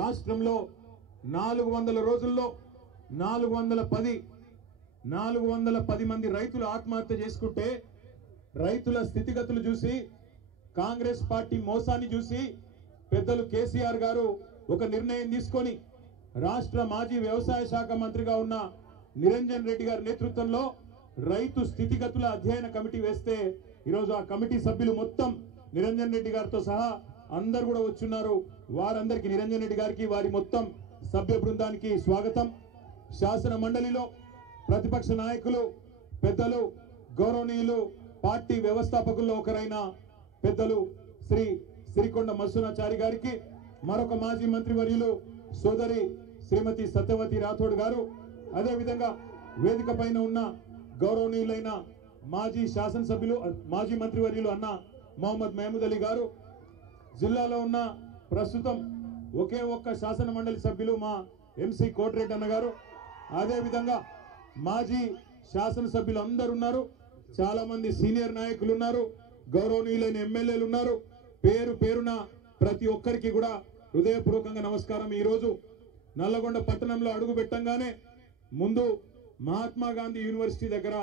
రాష్ట్రంలో 400 రోజుల్లో 410 మంది రైతులు ఆత్మహత్య చేసుకుంటే రైతుల స్థితిగతులు చూసి కాంగ్రెస్ పార్టీ మోసాన్ని చూసి పెద్దలు కేసీఆర్ గారు ఒక నిర్ణయం తీసుకొని రాష్ట్ర మాజీ వ్యవసాయ శాఖ మంత్రిగా ఉన్న నిరంజన్ రెడ్డి గారి నేతృత్వంలో రైతు స్థితిగతుల అధ్యయన కమిటీ వేస్తే ఈరోజు ఆ కమిటీ సభ్యులు మొత్తం నిరంజన్ రెడ్డి గారితో సహా అందరూ కూడా వచ్చున్నారు. వారందరికీ నిరంజన్ రెడ్డి గారికి వారి మొత్తం సభ్య బృందానికి స్వాగతం. శాసన మండలిలో ప్రతిపక్ష నాయకులు పెద్దలు గౌరవనీయులు పార్టీ వ్యవస్థాపకుల్లో ఒకరైన పెద్దలు శ్రీ సిరికొండ మల్సునాచారి గారికి, మరొక మాజీ మంత్రివర్యులు సోదరి శ్రీమతి సత్యవతి రాథోడ్ గారు, అదే విధంగా వేదిక పైన ఉన్న గౌరవనీయులైన మాజీ శాసనసభ్యులు మాజీ మంత్రివర్యులు అన్న మొహమ్మద్ మహమూద్ అలీ గారు, జిల్లాలో ఉన్న ప్రస్తుతం ఒకే ఒక్క శాసన మండలి సభ్యులు మా ఎంసీ కోటిరెడ్డి అన్న గారు, అదే విధంగా మాజీ శాసనసభ్యులు అందరూ ఉన్నారు. చాలా మంది సీనియర్ నాయకులు ఉన్నారు, గౌరవనీయులైన ఎమ్మెల్యేలు ఉన్నారు. పేరు పేరున ప్రతి ఒక్కరికి కూడా హృదయపూర్వకంగా నమస్కారం. ఈరోజు నల్లగొండ పట్టణంలో అడుగు పెట్టంగానే ముందు మహాత్మా గాంధీ యూనివర్సిటీ దగ్గర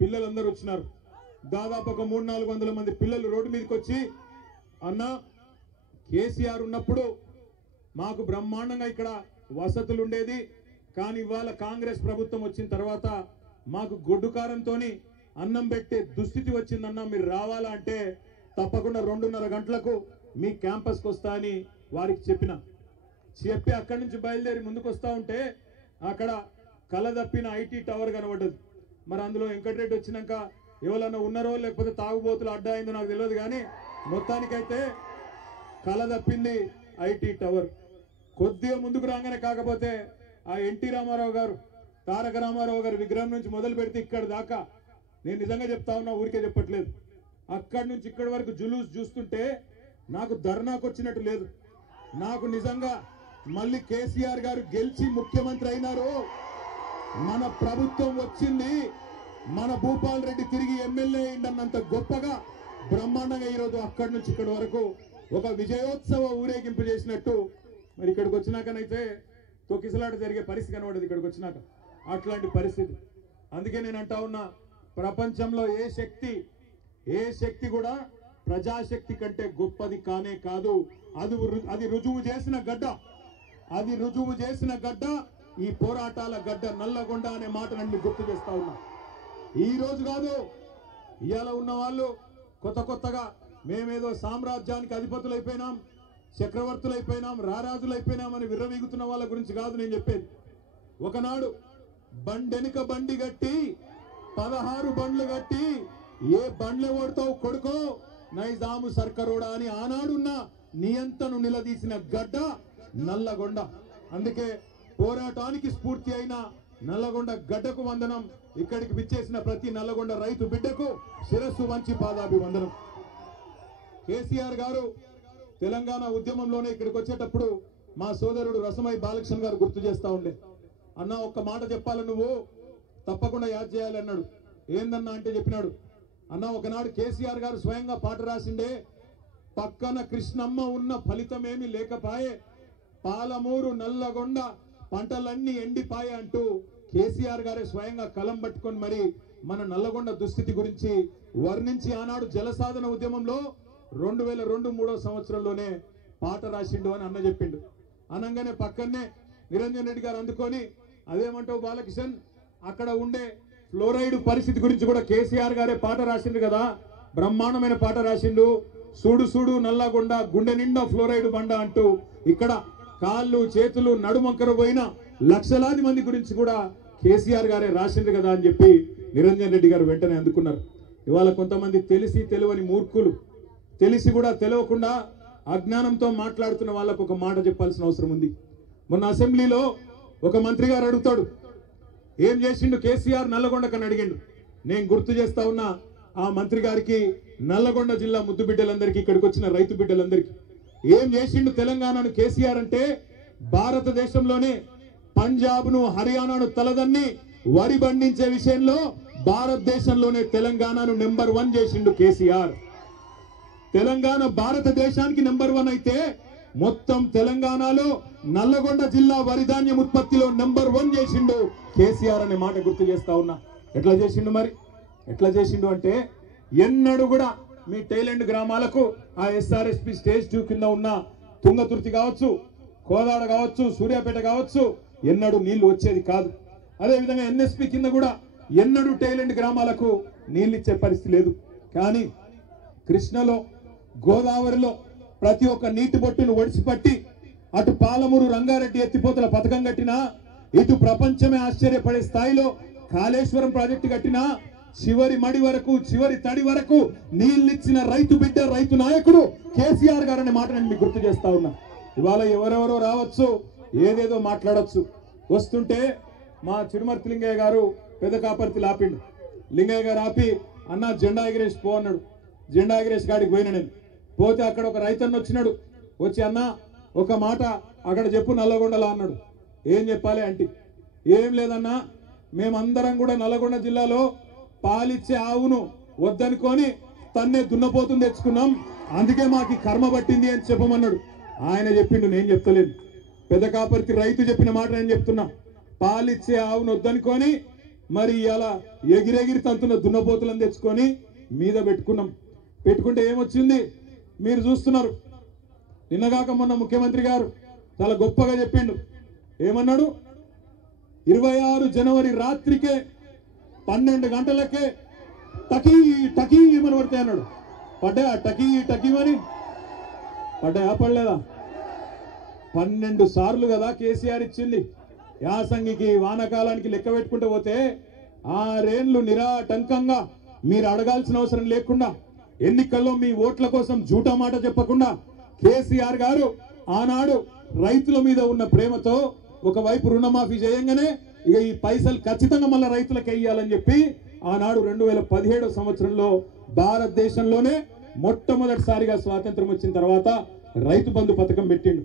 పిల్లలందరూ వచ్చినారు. దాదాపు ఒక 300-400 మంది పిల్లలు రోడ్డు మీదకి వచ్చి, అన్న కేసీఆర్ ఉన్నప్పుడు మాకు బ్రహ్మాండంగా ఇక్కడ వసతులు ఉండేది, కానీ ఇవాళ కాంగ్రెస్ ప్రభుత్వం వచ్చిన తర్వాత మాకు గొడ్డుకారంతో అన్నం పెట్టే దుస్థితి వచ్చిందన్న, మీరు రావాలా అంటే తప్పకుండా 2:30 గంటలకు మీ క్యాంపస్కి వస్తా అని వారికి చెప్పి అక్కడి నుంచి బయలుదేరి ముందుకు వస్తూ ఉంటే అక్కడ కలదప్పిన ఐటీ టవర్ కనబడ్డది. మరి అందులో వెంకటరెడ్డి వచ్చినాక ఎవరన్నా ఉన్నారో లేకపోతే తాగుబోతులు అడ్డాయిందో నాకు తెలియదు, కానీ మొత్తానికైతే కలదప్పింది ఐటీ టవర్. కొద్దిగా ముందుకు రాగానే కాకపోతే ఆ ఎన్టీ రామారావు గారు, తారక రామారావు గారి విగ్రహం నుంచి మొదలు పెడితే ఇక్కడ దాకా, నేను నిజంగా చెప్తా ఉన్నా, ఊరికే చెప్పట్లేదు, అక్కడి నుంచి ఇక్కడి వరకు జులూస్ చూస్తుంటే నాకు ధర్నాకు వచ్చినట్టు లేదు. నాకు నిజంగా మళ్ళీ కేసీఆర్ గారు గెలిచి ముఖ్యమంత్రి అయినారు, మన ప్రభుత్వం వచ్చింది, మన భూపాల్ రెడ్డి తిరిగి ఎమ్మెల్యే అయిందన్నంత గొప్పగా బ్రహ్మాండంగా ఈరోజు అక్కడి నుంచి ఇక్కడి వరకు ఒక విజయోత్సవ ఊరేగింపు చేసినట్టు మరి ఇక్కడికి వచ్చినాకనైతే తొక్కిసలాట జరిగే పరిస్థితి కనబడదు. ఇక్కడికి వచ్చినాక అట్లాంటి పరిస్థితి. అందుకే నేను అంటా ఉన్నా, ప్రపంచంలో ఏ శక్తి కూడా ప్రజాశక్తి కంటే గొప్పది కానే కాదు. అది రుజువు చేసిన గడ్డ ఈ పోరాటాల గడ్డ నల్లగొండ అనే మాట నన్ను గుర్తు చేస్తా ఉన్నా. ఈ రోజు కాదు, ఇవాళ ఉన్న వాళ్ళు కొత్తగా మేమేదో సామ్రాజ్యానికి అధిపతులైపోయినాం, చక్రవర్తులైపోయినాం, రారాజులైపోయినాం అని విర్రవీగుతున్న వాళ్ళ గురించి కాదు నేను చెప్పేది. ఒకనాడు బండెనుక బండి గట్టి 16 బండ్లు గట్టి ఏ బండ్లు ఓడతావు కొడుకో నైజాము సర్కరోడా అని ఆనాడున్న నియంతను నిలదీసిన గడ్డ నల్లగొండ. అందుకే పోరాటానికి స్ఫూర్తి అయిన నల్లగొండ గడ్డకు వందనం. ఇక్కడికి విచ్చేసిన ప్రతి నల్లగొండ రైతు బిడ్డకు శిరస్సు వంచి పాదాభివందనం. కేసీఆర్ గారు తెలంగాణ ఉద్యమంలోనే ఇక్కడికి వచ్చేటప్పుడు మా సోదరుడు రసమై బాలకృష్ణ గారు గుర్తు చేస్తా ఉండే, అన్న ఒక్క మాట చెప్పాలి, నువ్వు తప్పకుండా యాద్ చేయాలి అన్నాడు. ఏందన్నా అంటే చెప్పినాడు, అన్న ఒకనాడు కేసీఆర్ గారు స్వయంగా పాట రాసిండే, పక్కన కృష్ణమ్మ ఉన్న ఫలితమేమి లేకపాయే, పాలమూరు నల్లగొండ పంటలన్నీ ఎండిపాయే అంటూ కేసీఆర్ గారే స్వయంగా కలం పట్టుకొని మరి మన నల్లగొండ దుస్థితి గురించి వర్ణించి ఆనాడు జలసాధన ఉద్యమంలో 2002-3 సంవత్సరంలోనే పాట రాసిండు అని అన్న చెప్పిండు. అనగానే పక్కనే నిరంజన్ రెడ్డి గారు అందుకొని, అదేమంటావు బాలకిషన్, అక్కడ ఉండే ఫ్లోరైడ్ పరిస్థితి గురించి కూడా కేసీఆర్ గారే పాట రాసిండు కదా, బ్రహ్మాండమైన పాట రాసిండు, సూడు సూడు నల్లగొండ గుండె నిండా ఫ్లోరైడ్ బండ అంటూ ఇక్కడ కాళ్ళు చేతులు నడుమంకర పోయిన లక్షలాది మంది గురించి కూడా కేసీఆర్ గారే రాసిండు కదా అని చెప్పి నిరంజన్ రెడ్డి గారు వెంటనే అందుకున్నారు. ఇవాళ కొంతమంది తెలిసి తెలియని మూర్ఖులు, తెలిసి కూడా తెలియకుండా అజ్ఞానంతో మాట్లాడుతున్న వాళ్ళకు ఒక మాట చెప్పాల్సిన అవసరం ఉంది. మొన్న అసెంబ్లీలో ఒక మంత్రి గారు అడుగుతాడు, ఏం చేసిండు కేసీఆర్ నల్లగొండకని అడిగిండు. నేను గుర్తు చేస్తా ఉన్నా ఆ మంత్రి గారికి, నల్లగొండ జిల్లా ముద్దు బిడ్డలందరికీ, ఇక్కడికి వచ్చిన రైతు బిడ్డలందరికీ, ఏం చేసిండు తెలంగాణను కేసీఆర్ అంటే, భారతదేశంలోనే పంజాబ్ను హర్యానాను తలదన్ని వరి పండించే విషయంలో భారతదేశంలోనే తెలంగాణను నెంబర్ 1 చేసిండు కేసీఆర్. తెలంగాణ భారతదేశానికి నెంబర్ 1 అయితే మొత్తం తెలంగాణలో నల్లగొండ జిల్లా వరి ధాన్యం ఉత్పత్తిలో నంబర్ 1 చేసిండు కేసీఆర్ అనే మాట గుర్తు చేస్తా ఉన్నా. ఎట్లా చేసిండు మరి? ఎట్లా చేసిండు అంటే ఎన్నడూ కూడా మీ టైలెండ్ గ్రామాలకు ఆ ఎస్ఆర్ఎస్పి స్టేజ్ 2 కింద ఉన్న తుంగతుర్తి కావచ్చు, కోదాడ కావచ్చు, సూర్యాపేట కావచ్చు, ఎన్నడూ నీళ్లు వచ్చేది కాదు. అదేవిధంగా ఎన్ఎస్పి కింద కూడా ఎన్నడూ టైలెండ్ గ్రామాలకు నీళ్ళు ఇచ్చే పరిస్థితి లేదు. కానీ కృష్ణలో, గోదావరిలో ప్రతి ఒక్క నీటి బొట్టును ఒడిసిపట్టి అటు పాలమూరు రంగారెడ్డి ఎత్తిపోతల పథకం కట్టినా, ఇటు ప్రపంచమే ఆశ్చర్యపడే స్థాయిలో కాళేశ్వరం ప్రాజెక్టు కట్టినా, చివరి మడి వరకు, చివరి తడి వరకు నీళ్ళిచ్చిన రైతు బిడ్డ, రైతు నాయకుడు కేసీఆర్ గారు అనే మాట నేను మీకు గుర్తు చేస్తా ఉన్నా. ఇవాళ ఎవరెవరో రావచ్చు, ఏదేదో మాట్లాడచ్చు. వస్తుంటే మా చిరుమర్తి లింగయ్య గారు పెద్ద కాపర్తి లాపిండు. లింగయ్య గారు ఆపి అన్న జెండా ఎగిరేసి పో అన్నాడు. జెండా ఎగిరేసి కాడికి పోయినా నేను. పోతే అక్కడ ఒక రైతన్న వచ్చినాడు. వచ్చి అన్న ఒక మాట అక్కడ చెప్పు నల్లగొండలా అన్నాడు. ఏం చెప్పాలి అంటే ఏం లేదన్నా, మేమందరం కూడా నల్లగొండ జిల్లాలో పాలిచ్చే ఆవును వద్దనుకొని తన్నే దున్నపోతుని తెచ్చుకున్నాం, అందుకే మాకు కర్మ పట్టింది అని చెప్పమన్నాడు. ఆయన చెప్పిండు, నేను చెప్తలేను. పెద్ద కాపర్తి రైతు చెప్పిన మాట నేను చెప్తున్నా. పాలిచ్చే ఆవును వద్దనుకొని మరి ఇలా ఎగిరెగిరి తంతున్న దున్నపోతులను తెచ్చుకొని మీద పెట్టుకున్నాం. పెట్టుకుంటే ఏమొచ్చింది మీరు చూస్తున్నారు. నిన్నగాక మొన్న ముఖ్యమంత్రి గారు చాలా గొప్పగా చెప్పిండు. ఏమన్నాడు? 26 జనవరి రాత్రికే 12 గంటలకే టకీ టకీ ఏమని పడతాయి అన్నాడు. పడ్డాయా టకీ టకీమని? పడ్డాయా? పడలేదా? 12 సార్లు కదా కేసీఆర్ ఇచ్చింది. యాసంగికి, వానకాలానికి లెక్క పెట్టుకుంటూ పోతే 6 ఏళ్లు నిరాటంకంగా మీరు అడగాల్సిన అవసరం లేకుండా, ఎన్నికల్లో మీ ఓట్ల కోసం జూటా మాట చెప్పకుండా కేసీఆర్ గారు ఆనాడు రైతుల మీద ఉన్న ప్రేమతో ఒకవైపు రుణమాఫీ చేయంగానే ఇక ఈ పైసలు ఖచ్చితంగా మళ్ళీ రైతులకు వేయాలని చెప్పి ఆనాడు 2017 సంవత్సరంలో భారతదేశంలోనే మొట్టమొదటిసారిగా స్వాతంత్రం వచ్చిన తర్వాత రైతు బంధు పథకం పెట్టిండు.